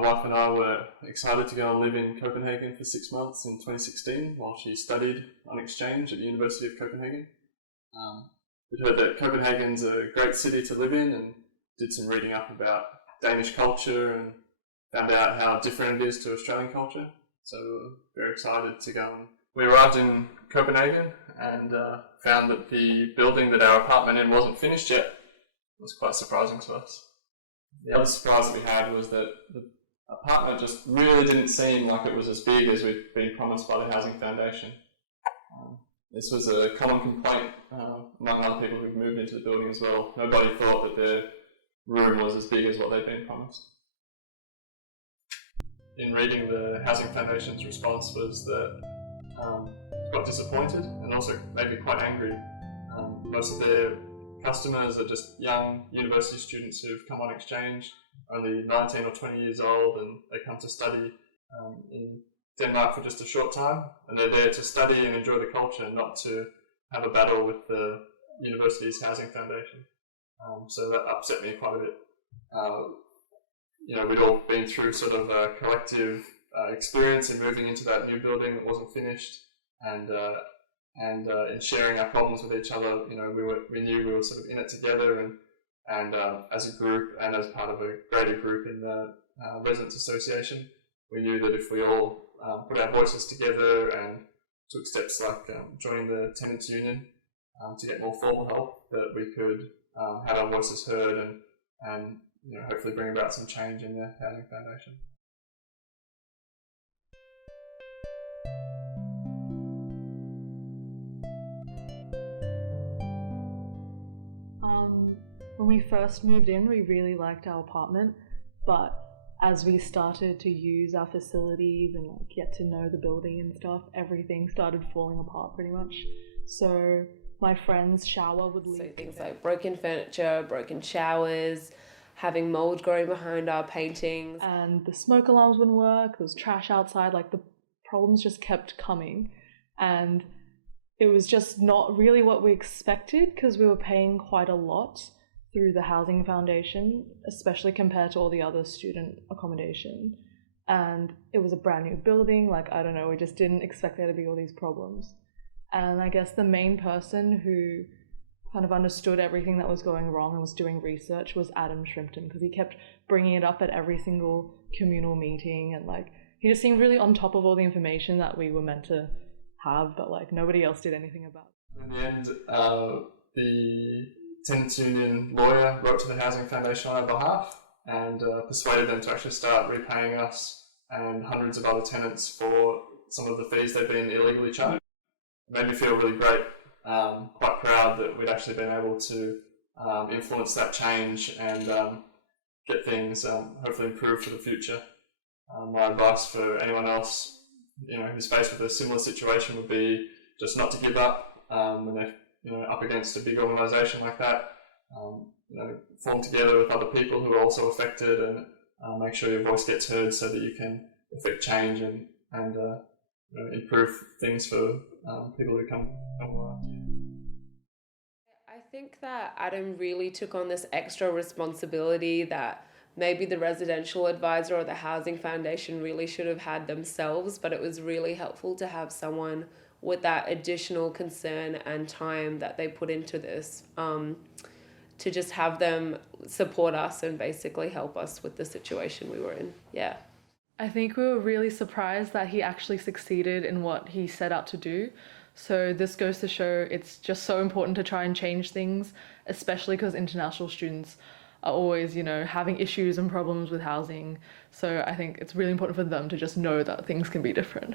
my wife and I were excited to go and live in Copenhagen for 6 months in 2016 while she studied on exchange at the University of Copenhagen. We'd heard that Copenhagen's a great city to live in and did some reading up about Danish culture and found out how different it is to Australian culture. So we were very excited to go. And we arrived in Copenhagen and found that the building that our apartment in wasn't finished yet. It was quite surprising to us. The other surprise that we had was that the apartment just really didn't seem like it was as big as we'd been promised by the Housing Foundation. This was a common complaint among other people who've moved into the building as well. Nobody thought that their room was as big as what they'd been promised. In reading the Housing Foundation's response was that got disappointed and also maybe quite angry. Most of their customers are just young university students who've come on exchange, only 19 or 20 years old, and they come to study in Denmark for just a short time, and they're there to study and enjoy the culture, not to have a battle with the university's Housing Foundation. So that upset me quite a bit. We'd all been through sort of a collective experience in moving into that new building that wasn't finished, and in sharing our problems with each other. We knew we were sort of in it together, and as a group and as part of a greater group in the Residents Association, we knew that if we all put our voices together and took steps like joining the Tenants Union to get more formal help, that we could have our voices heard and hopefully bring about some change in the Housing Foundation. When we first moved in, we really liked our apartment, but as we started to use our facilities and get to know the building and stuff, everything started falling apart pretty much. So my friend's shower would leak. So things like broken furniture, broken showers, having mold growing behind our paintings. And the smoke alarms wouldn't work, there was trash outside, the problems just kept coming. And it was just not really what we expected, because we were paying quite a lot through the Housing Foundation, especially compared to all the other student accommodation. And it was a brand new building, we just didn't expect there to be all these problems. And I guess the main person who kind of understood everything that was going wrong and was doing research was Adam Shrimpton, because he kept bringing it up at every single communal meeting, and he just seemed really on top of all the information that we were meant to have, but nobody else did anything about it. In the end, the Tenants Union lawyer wrote to the Housing Foundation on our behalf and persuaded them to actually start repaying us and hundreds of other tenants for some of the fees they've been illegally charged. It made me feel really great, quite proud that we'd actually been able to influence that change and get things hopefully improved for the future. My advice for anyone else who's faced with a similar situation would be just not to give up when they're up against a big organisation like that. Form together with other people who are also affected and make sure your voice gets heard so that you can affect change and improve things for people who come around you. I think that Adam really took on this extra responsibility that maybe the residential advisor or the Housing Foundation really should have had themselves, but it was really helpful to have someone with that additional concern and time that they put into this, to just have them support us and basically help us with the situation we were in. Yeah. I think we were really surprised that he actually succeeded in what he set out to do. So this goes to show it's just so important to try and change things, especially because international students are always, having issues and problems with housing. So I think it's really important for them to just know that things can be different.